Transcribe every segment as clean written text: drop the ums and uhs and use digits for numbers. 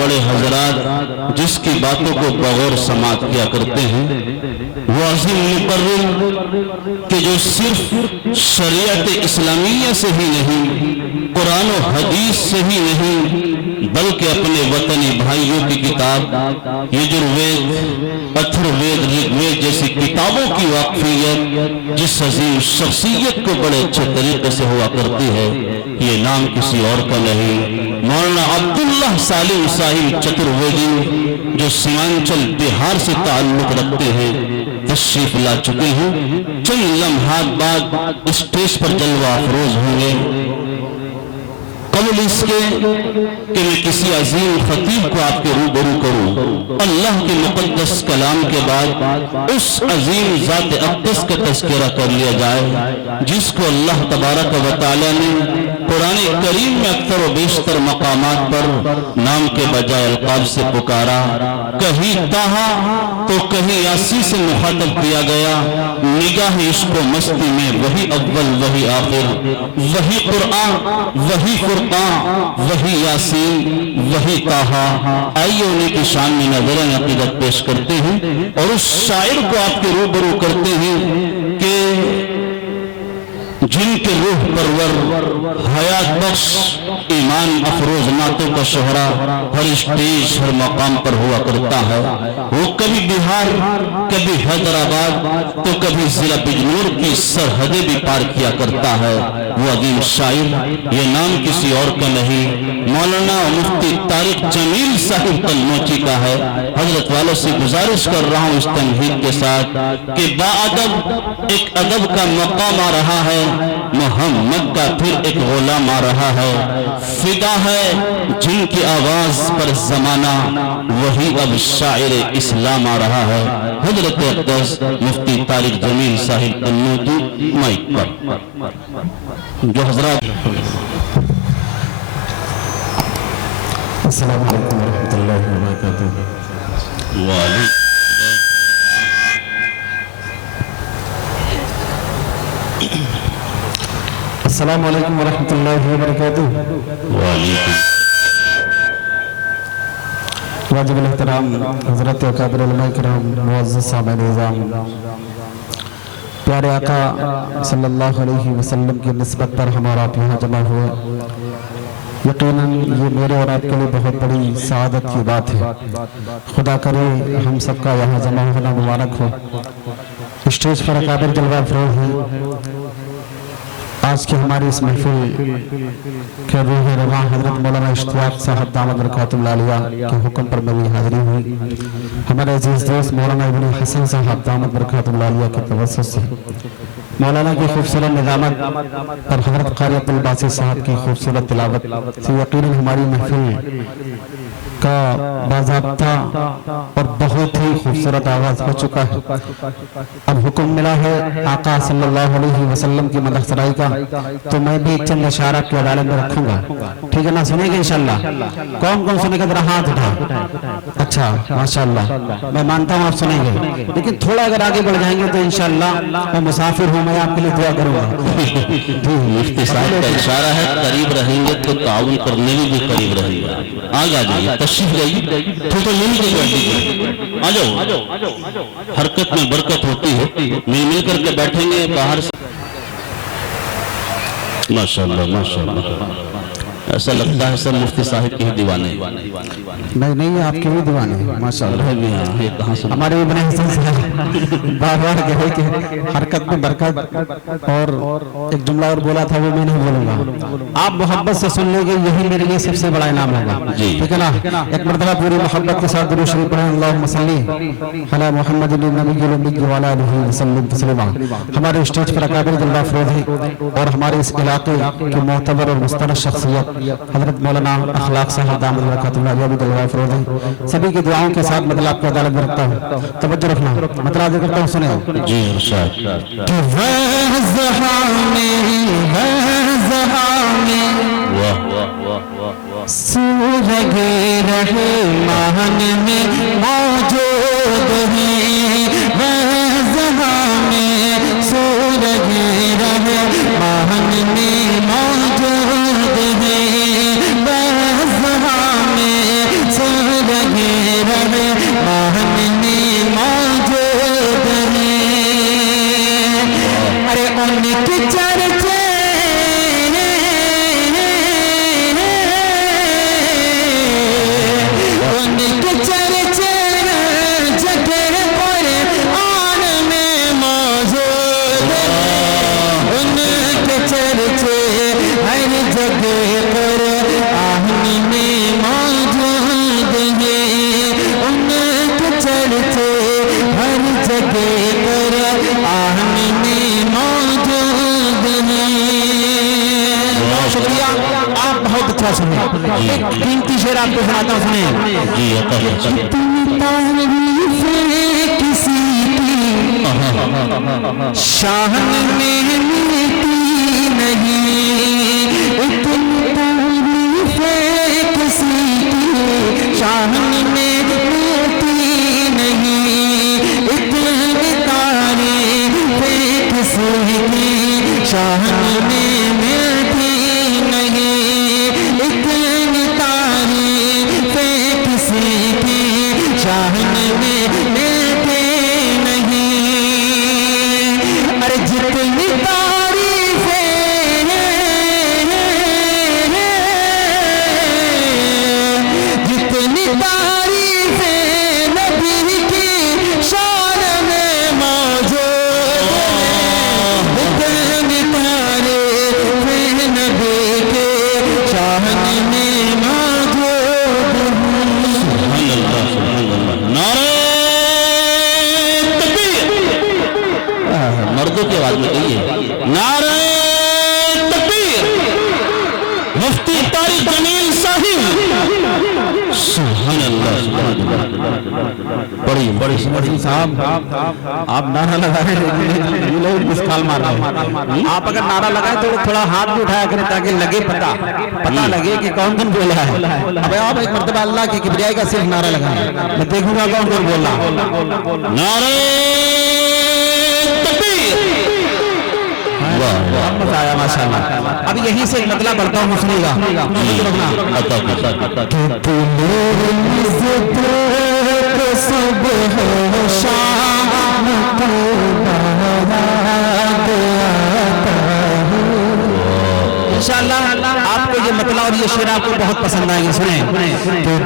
بڑے حضرات جس کی باتوں کو بغور سماعت کیا کرتے ہیں، وہ عظیم مقرر کہ جو صرف شریعت اسلامیہ سے ہی نہیں، قرآن و حدیث سے ہی نہیں، بلکہ اپنے وطنی بھائیوں کی کتاب یجروید، اتھروید، رگوید جیسی کتابوں کی واقفیت جس عظیم شخصیت کو بڑے اچھے طریقے سے ہوا کرتی ہے، یہ نام کسی اور کا نہیں، مولانا عبداللہ سالم صاحب چترویدی جو سیمانچل بہار سے تعلق رکھتے ہیں تشریف لا چکے ہیں۔ چند لمحات بعد اسٹیج پر جلوہ افروز ہوں گے۔ قبل اس کے کہ میں کسی عظیم خطیب کو آپ کے روبرو کروں، اللہ کے مقدس کلام کے بعد اس عظیم ذات اقدس کا تذکرہ کر لیا جائے جس کو اللہ تبارک و تعالی نے قرآن کریم میں اکثر و بیشتر مقامات پر نام کے بجائے القاب سے پکارا، کہیں تاہا تو کہیں یاسی سے مخاطب کیا گیا۔ نگاہ عشق و مستی میں وہی اول وہی آخر، وہی قرآن وہی فرقان وہی یاسین وہی تاہا۔ آئیے انہیں کی شان میں نظریں عقیدت پیش کرتے ہیں اور اس شاعر کو آپ کے روبرو کرتے ہیں کہ جن کے روح پرور حیات بخش ایمان افروز نعتوں کا شہرا ہر اسٹیج ہر مقام پر ہوا کرتا ہے، وہ کبھی بہار کبھی حیدرآباد تو کبھی ضلع بجنور کی سرحدیں بھی پار کیا کرتا ہے۔ وہ عظیم شاعر، یہ نام کسی اور کا نہیں، مولانا مفتی طارق جمیل صاحب قلنوچی کا ہے۔ حضرت والوں سے گزارش کر رہا ہوں اس تمہید کے ساتھ کہ باادب ایک ادب کا مقام آ رہا ہے، محمد کا پھر ایک غلام آ رہا ہے، فدا ہے جن کی آواز پر زمانہ، وہی اب شاعر اسلام آ رہا ہے۔ حضرت اقدس مفتی طارق جمیل صاحب قلنوچی مائک پر جو حضرات۔ السلام علیکم ورحمۃ اللہ وبرکاتہ۔ وعلیکم السلام علیکم ورحمۃ اللہ وبرکاتہ۔ وعلیکم واجب الاحترام حضرت اکابر علماء کرام، معزز سامعین نظام، پیارے آقا صلی اللہ علیہ وسلم کی نسبت پر ہمارا آپ یہاں جمع ہوئے، یقیناً یہ میرے اور آپ کے لیے بہت بڑی سعادت کی بات ہے۔ خدا کرے ہم سب کا یہاں جمع ہونا مبارک ہو۔ اسٹیج پر اکابر جلوہ افروز ہیں۔ آج کی ہماری اس محفل کے روح رواں حضرت مولانا اشتیاق صاحب دامت برکاتہ اللہ علیہ کے حکم پر میری حاضری ہوئی۔ ہمارے عزیز دوست مولانا ابن حسن صاحب دامت برکاتہ اللہ علیہ کے توسط سے مولانا کی خوبصورت نظامت اور حضرت قاری عبدالباسط صاحب کی خوبصورت تلاوت سے یقیناً ہماری محفل کا باضابطہ اور بہت ہی خوبصورت آغاز ہو چکا ہے۔ اب حکم ملا ہے آقا صلی اللہ علیہ وسلم کی مدح سرائی کا، تو میں بھی چند اشارہ کی عدالت میں رکھوں گا، ٹھیک ہے نا؟ سنیں گے انشاءاللہ؟ کون کون سنے گا ذرا ہاتھ اٹھا؟ اچھا ماشاءاللہ، میں مانتا ہوں آپ سنیں گے، لیکن تھوڑا اگر آگے بڑھ جائیں گے تو انشاءاللہ میں مسافر ہوں، میں آپ کے لیے دعا کروں گا۔ مفتی صاحب کا اشارہ ہے قریب رہیں گے تو تعاون کرنے میں بھی قریب رہیں گے۔ آگے جائیے، تشریف لائیے، تھوڑا مل کے بیٹھ دیجیے، آ جاؤ، حرکت میں برکت ہوتی ہے، مل کر کے بیٹھیں گے باہر سے۔ ماشاءاللہ ماشاءاللہ، ایسا لگتا ہے سب مفتی صاحب کی ہی دیوانے۔ نہیں آپ کے بھی دیوانے ہیں ماشاءاللہ۔ ہمارے ابن حسن صاحب بار بار کہے کہ حرکت میں برکت، اور ایک جملہ اور بولا تھا وہ میں نہیں بولوں گا، آپ محبت سے سن لیں گے، یہی میرے لیے سب سے بڑا انعام ہوگا، ٹھیک ہے نا؟ ایک مرتبہ پوری محبت کے ساتھ درود شریف پڑھیں، اللہم صلی علی محمد النبی الامی وعلی آلہ وسلم تسلیما۔ ہمارے اسٹیج پر اکابر جلوہ افروز ہیں اور ہمارے اس علاقے کی معتبر اور مستند شخصیت حضرت مولانا اخلاق صاحب دامت برکاتہ اللہ علیہ بھی جلوہ افروز ہیں۔ سبھی کی دعاؤں کے ساتھ مطلب آپ کی عدالت میں رکھتا ہوں، توجہ رکھنا، مطلب آدھے کرتا ہوں، سنیں جی ارشاد۔ سورج رحمان میں موجود ہیں، وزہاں میں سورج رحمان میں موجود ہیں، وزہاں میں سورج اچھا سنیں ایک قیمتی شعر آپ کو سناتا ہوں سنیں جی عطا فرمائیے کسی کی شان میں ملتی نہیں اتنی تعریفیں کسی کی شان میں ملتی نہیں اتنی تعریفیں کسی کی شان میں ملتی نہیں اتنی تعریفیں کسی کی شان میں ملتی نہیں ارے جتنی تعریفیں جتنی تعریفیں نبی کی شان میں موجود اتنی تعریفیں نبی کے شان میں موجود سبحان اللہ سبحان اللہ نعرہ تکبیر مردوں کی آواز میں کہیے نعرہ تکبیر مفتی طارق جمیل صاحب سبحان اللہ سبحان اللہ بڑی صاحب آپ نعرہ لگا رہے ہیں یہ لوگ مسکال مار رہے ہیں آپ اگر نعرہ لگائیں تو تھوڑا ہاتھ بھی اٹھایا کریں تاکہ لگے پتہ لگے کہ کون کون بولا ہے اب آپ ایک مرتبہ اللہ کی کبریائی کا صرف نعرہ لگائیں میں دیکھوں گا کون کون بول رہا نعرہ تکبیر بہت مزہ آیا ماشاءاللہ اب یہیں سے ایک مطلب بڑھتا ہوں سنیے گا عطا انشاءاللہ آپ کو یہ مطلب اور یہ شعر آپ کو بہت پسند آئیں گے سنیں تو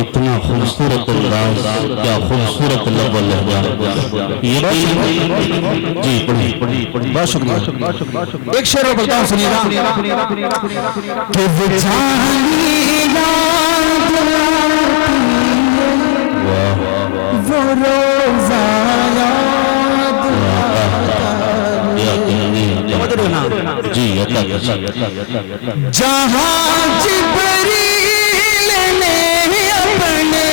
اتنا خوبصورت انداز کیا خوبصورت لب و لہجہ جی پڑھی بہت شکریہ ایک شعر اور بولتا ہوں سنیے گا کہ وہ جانی یاد وہ روزہ یاد جی جہاں جبریل نے اپنے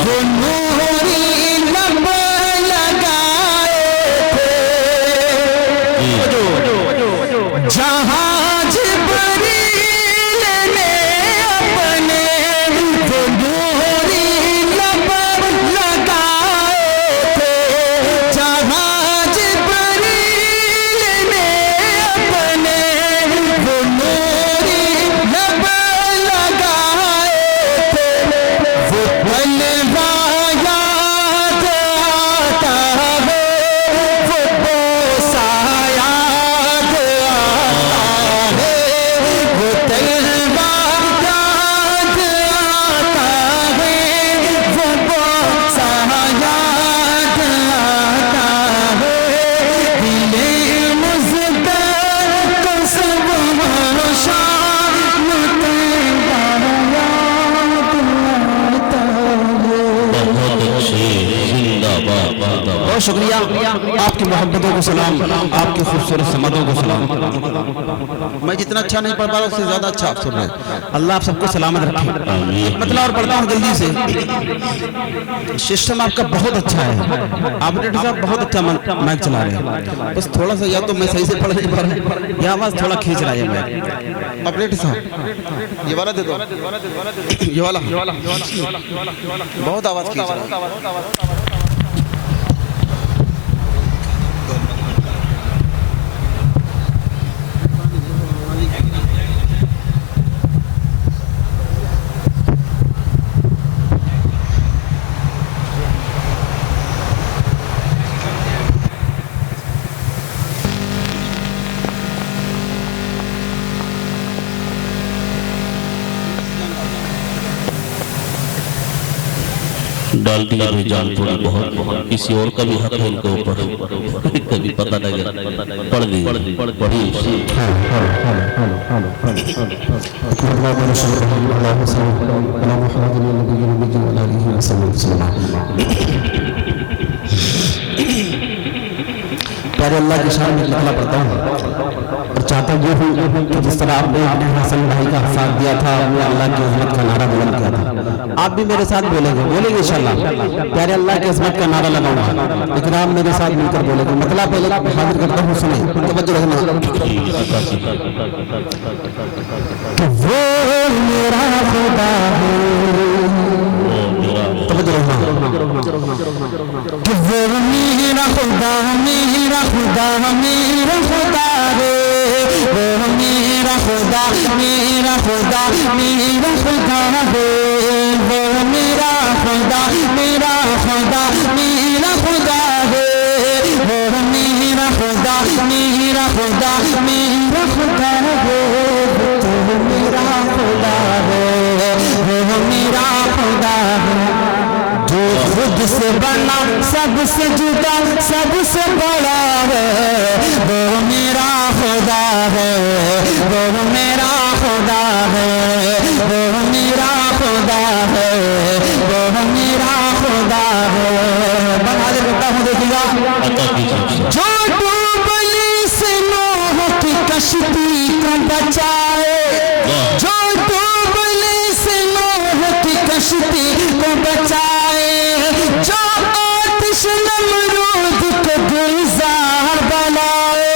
وہ نوری لب لگائے تھے جہاں بہت شکریہ، آپ کی محبتوں کو سلام، آپ کی خوبصورت سمتوں کو سلام۔ میں جتنا اچھا نہیں پڑھ پا رہا اس سے زیادہ اچھا آپ سن رہے ہیں۔ اللہ آپ سب کو سلامت رکھے۔ مطلب اور پڑھتا ہوں جلدی سے۔ سسٹم آپ کا بہت اچھا ہے، آپریٹر صاحب بہت اچھا مائک چلا رہے ہیں، بس تھوڑا سا یا تو میں صحیح سے پڑھ نہیں پا رہا یا آواز تھوڑا کھینچ رہا ہے مائک۔ آپریٹر صاحب یہ والا دے دو، یہ والا بہت آواز کھینچ رہا ہے۔ ڈال دیا بھی جان تھوڑی بہت، کسی اور کا بھی حق ہے ان کے اوپر، کبھی پتہ لگے پڑھ دی پڑھی۔ پیارے اللہ کی شان میں لکھنا پڑتا ہوں اور چاہتا یہ ہوں کہ جس طرح آپ نے اپنے حسن بھائی کا ساتھ دیا تھا، وہ اللہ کی عظمت کا نعرہ بلند کیا تھا، آپ بھی میرے ساتھ بولیں گے انشاءاللہ۔ پیارے اللہ کی عظمت کا نعرہ لگاؤں گا، اکرام میرے ساتھ مل کر بولیں گے۔ مطلب پہلے حاضر کرتا ہوں، سنیں توجہ رکھنا۔ کہ وہ میرا خدا ہے، توجہ رکھنا، کہ وہ میرا خدا، میرا خدا، میرا خدا ہے، وہ میرا خدا، میرا خدا، میرا خدا ہے، وہ میرا خدا، میرا خدا، میرا خدا ہے، وہ میرا خدا، میرا خدا، میرا خدا ہے، تو میرا خدا ہے، وہ میرا خدا ہے، جو خود سے بنا، سب سے جدا، سب سے بڑا ہے، وہ میرا خدا ہے، وہ میرا خدا ہے، وہ میرا خدا ہے، وہ میرا خدا ہے۔ بنا دے بیٹا ہوں دیکھیں گا، جو ڈوبلی سے نوح کی کشتی کو بچائے، جو ڈوبلی سے نوح کی کشتی کو بچائے، جو آتش نمرود کو گلزار بنائے،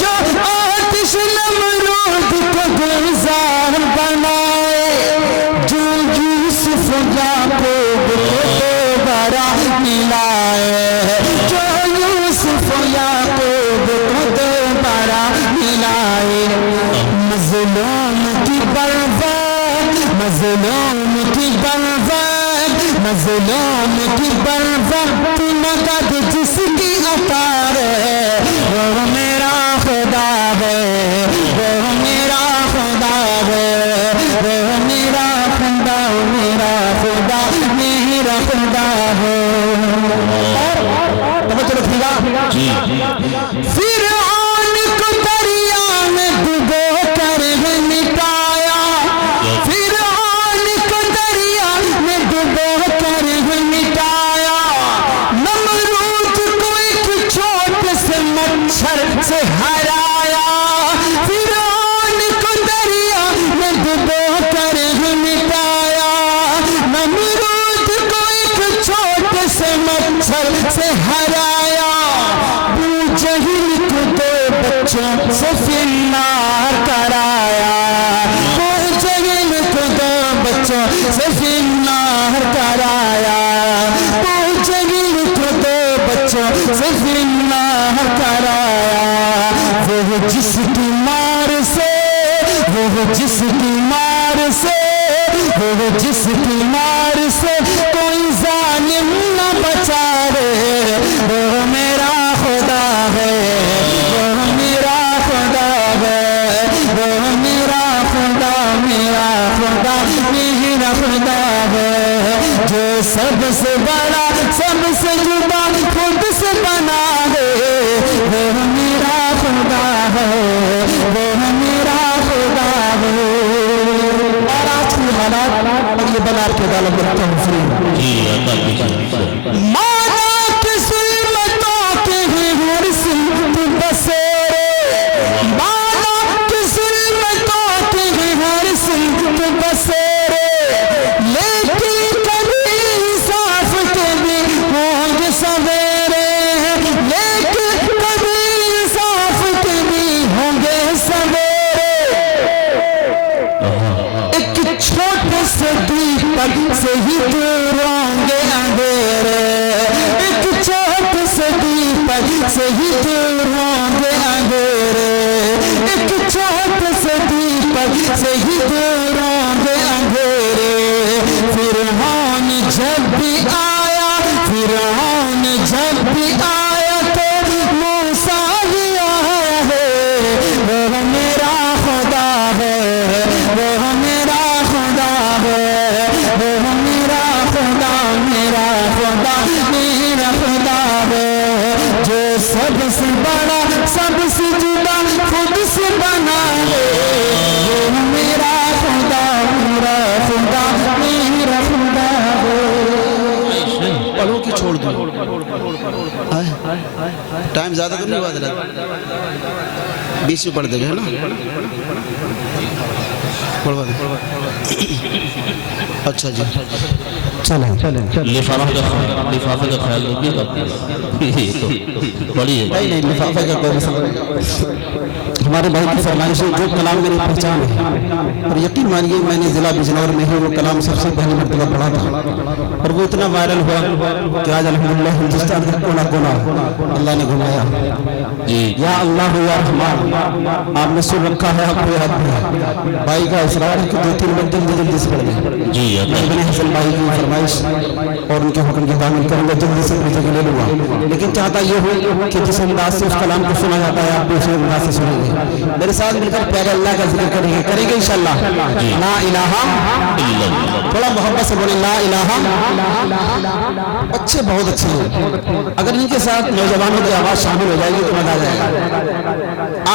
جو آتش نمرود کو گلزار بنائے، جو یوسف یعقوب کو دوبارہ ملائے، جو یوسف یعقوب کو دوبارہ ملائے، مظلوم کی برواد، مظلوم کی برواد، مظلوم کی برواد مدد جس کی عطا ہے، وہ میرا خدا ہے، وہ میرا خدا ہے، وہ میرا خدا، میرا خدا، میرا خدا ہے۔ توجہ رکھیے گا، فرعون کو دریا میں ڈبو کر مٹایا، فرعون کو دریا میں ڈبو کر مٹایا، نمرود کو ایک چھوٹے سے مچھر سے ہرایا، فرعون کو دریا میں ڈبو کر مٹایا، نمرود کو ایک چھوٹے سے مچھر سے ہرایا، ابو جہل کو دو بچوں سے فنار کرایا، ابو جہل کو دو بچوں سے فنار کرایا، ابو جہل کو دو بچوں سے فنار کرایا، وہ جس کی مار سے، وہ جس کی مار سے، وہ جس کی مار سے کوئی ظالم نہ بچا رے، وہ میرا خدا ہے، وہ میرا خدا ہے، وہ میرا خدا، میرا خدا، میرا خدا ہے، جو سب سے بڑا، سب سے جدا، خود سے بنا ہے، وہ میرا خدا ہے، وہ میرا خدا ہے۔ اور آج کی حالات یہ بنا کے ڈالا کرتا ہوں، مولا کی ظلمت ایک چھوٹے سے دیپک سے ہی دور ہوں گے اندھیرے، ایک چھوٹے سے دیپک سے ہی دور ہوں گے اندھیرے، ایک چھوٹے سے دیپک سے ہی دور ہوں گے اندھیرے۔ فرعون جب بھی آیا، فرعون جب بھی آیا تو موسیٰ ہی آیا ہے، وہ میرا خدا ہے، وہ میرا خدا ہے، وہ میرا خدا، میرا خدا، میرا خدا ہے، جو سب سے بڑا، سب سے جدا، خود سے بنا ہے، وہ میرا خدا، میرا خدا، میرا خدا ہے۔ پڑھو کہ چھوڑ دوں؟ ٹائم زیادہ تو نہیں بات رہا، 20 میں پڑھ دے گا ہے نا؟ پڑھوا دیں۔ اچھا جی چلیں لفافے کا خیال رکھیے گا، پڑھیے نہیں لفافے کا کوئی مسئلہ نہیں، ہمارے بھائی کی فرمائش ہے، جو کلام میری پہچان ہے، اور یقین مانیے میں نے ضلع بجنور میں ہی وہ کلام سب سے پہلی مرتبہ پڑھا تھا، اور وہ اتنا وائرل ہوا کہ آج الحمدللہ ہندوستان کا کونا کونا اللہ نے گھمایا۔ یا اللہ یا رحمان، آپ نے سن رکھا ہے، آپ کو یاد ہے، بھائی کا اصرار ہے کہ 2-3 منٹ جلدی سے پڑھ دیں۔ جی میں ابن حسن بھائی کی فرمائش اور ان کے حکم کی تعمیل کروں گا، جلدی سے مجھے لے لوں گا، لیکن چاہتا یہ ہو کہ جس انداز سے اس کلام کو سنا جاتا ہے آپ بھی اسی انداز سے سنیں گے، میرے ساتھ مل کر پیارے اللہ کا ذکر کریں گے انشاءاللہ۔ لا الہ الا اللہ، تھوڑا محبت سے بولیں لا الہ، اچھے بہت اچھے ہیں، اگر ان کے ساتھ نوجوانوں کی آواز شامل ہو جائے گی تو مزہ آ جائے گا۔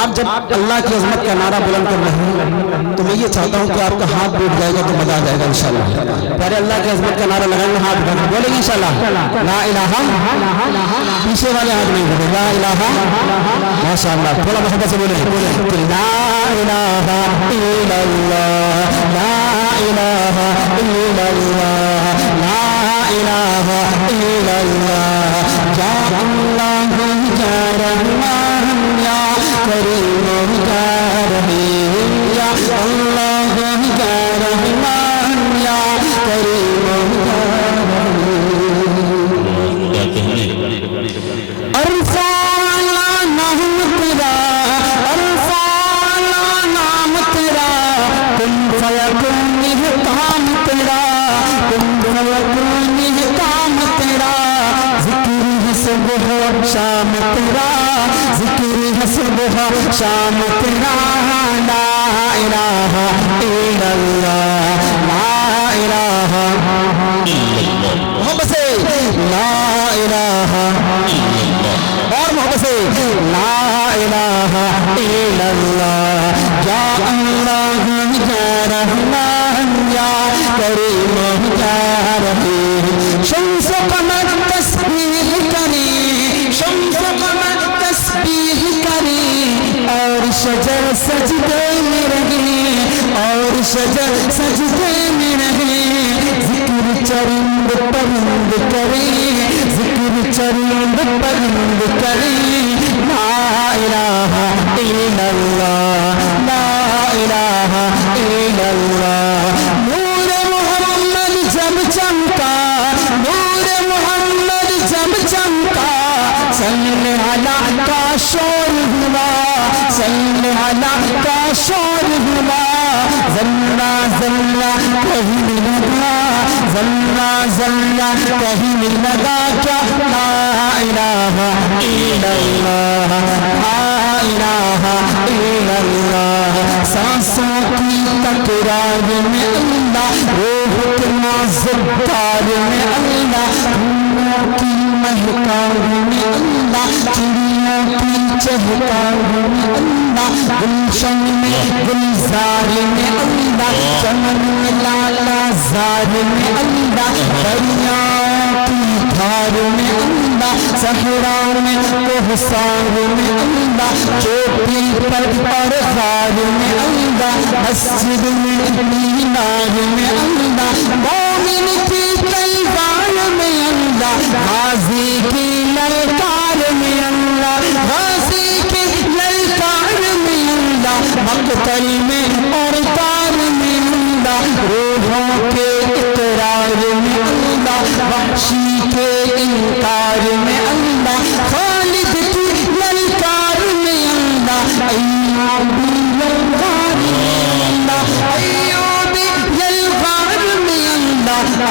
آپ جب اللہ کی عظمت کا نعرہ بلند کر رہے ہیں تو میں یہ چاہتا ہوں کہ آپ کا ہاتھ ٹوٹ جائے گا تو مزہ آ جائے گا انشاءاللہ۔ پیارے اللہ کی عظمت کا نعرہ لگائیں گے، ہاتھ اٹھا کر بولیں گے انشاءاللہ لا الہ، پیچھے والے ہاتھ نہیں اٹھے، لا الہ، ماشاءاللہ، تھوڑا محبت سے بولیں کہ لا الہ الا اللہ، لا الہ الا اللہ، لا الہ الا اللہ، یا اللہ یا رحمان یا کریم یا رحیم، یا اللہ یا رحمان یا کریم یا رحیم۔ ارفعنا نام تیرا، ارفعنا نام تیرا، کن فیکون ہے کام تیرا، کن فیکون ہے کام تیرا، ذکر ہے صبح شام تیرا، ذکر ہے صبح شام تیرا، لا الہ الا اللہ، لا الہ محبت سے لا الہ، اور محبت سے لا الہ الا اللہ، یا اللہ یا رحمان یا کریم یا رحیم۔ شمس و قمر تسبیح کریں، شمس و قمر تسبیح کریں، اور شجر سجدے میں رہیں، اور شجر سجدے میں رہیں، ذکر چرند پرند کریں، ذکر چرند پرند کریں، لا الہ الا اللہ، لا الہ الا اللہ۔ نور محمد جب چمکا، نور محمد جب چمکا، صلی علی کا شور ہوا، صلی علی کا شور ہوا، ذرہ ذرہ کہنے لگا، ذرہ ذرہ کہنے لگا کیا لا الہ الا اللہ، لا الہ الا اللہ۔ سانسوں کی تکرار میں اللہ، روح کے نازکدار میں اللہ، پھولوں کی مہکار میں اللہ، چڑیوں کی چہکار میں اللہ، گلشن میں گلزار میں اللہ، چمن میں لالا زار میں اللہ، دریاؤں کی دھار میں اللہ، صحرا میں کوہسار میں اللہ، چوٹی پر غار میں اللہ، مسجد میں مینار میں اللہ، مومن کی تلوار میں اللہ، غازی کی للکار میں اللہ، غازی کی للکار میں اللہ، مقتل میں اور تار میں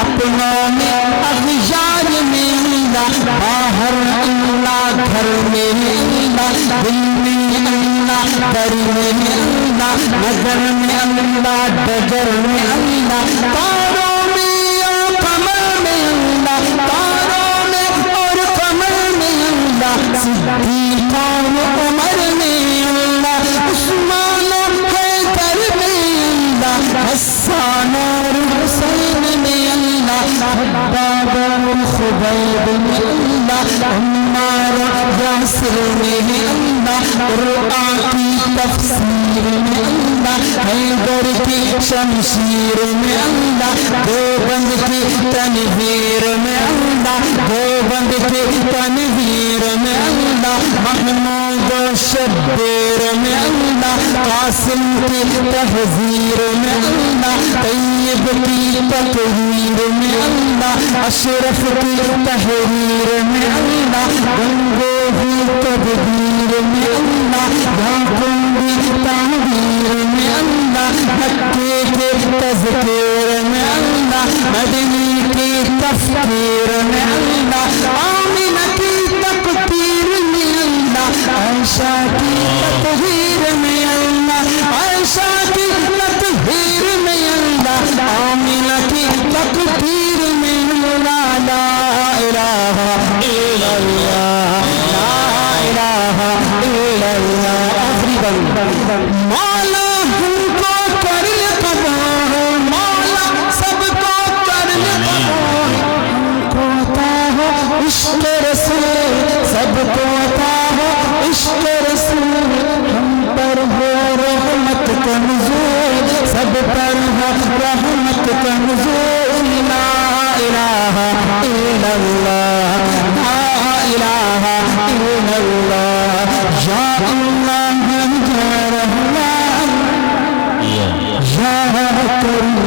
اپنوں میں اغیار میں اللہ، باہر اللہ گھر میں اللہ، دل میں اللہ در میں اللہ، نظر میں اللہ ڈگر میں اللہ، تاروں میں اور قمر میں اللہ، تاروں میں اور قمر میں اللہ، صدیق و عمر میں اللہ، عثمان و حیدر میں اللہ، حسان اور حسین میں اللہ، حباب اور خبیب میں اللہ، عمار و یاسر میں اللہ، قرآن کی تفسیر میں اللہ، حیدر کی شمشیر میں اللہ، دیوبند کی تنویر میں اللہ، دیوبند کی تنویر میں اللہ، محمود و شبیر میں اللہ، قاسم کی تحذیر میں اللہ، طیب کی تطہیر میں اللہ، اشرف کی تحریر میں اللہ، گنگوہی تدبیر میں اللہ، یعقوبی تعبیر میں اللہ، مکے کے تذکیر میں اللہ، مدنی کی تفکیر میں اللہ، آمنہ کی تقدیر میں اللہ، عائشہ کی تطہیر میں اللہ، عائشہ کی تطہیر میں اللہ، آمنہ کی تقدیر میں اللہ، لا الہ الا اللہ، لا الہ الا اللہ، آخری بند مولا ہم کو کر لے قبول، مولا سب کو کر لے قبول، ہم کو عطا ہو عشق رسول، سب کو عطا ہو عشق رسول، ہم پر ہو رحمت کا نزول، سب پر ہو رحمت کا نزول، لا الہ الا اللہ، لا الہ الا اللہ، یا اللہ یا رحمان یا کریم۔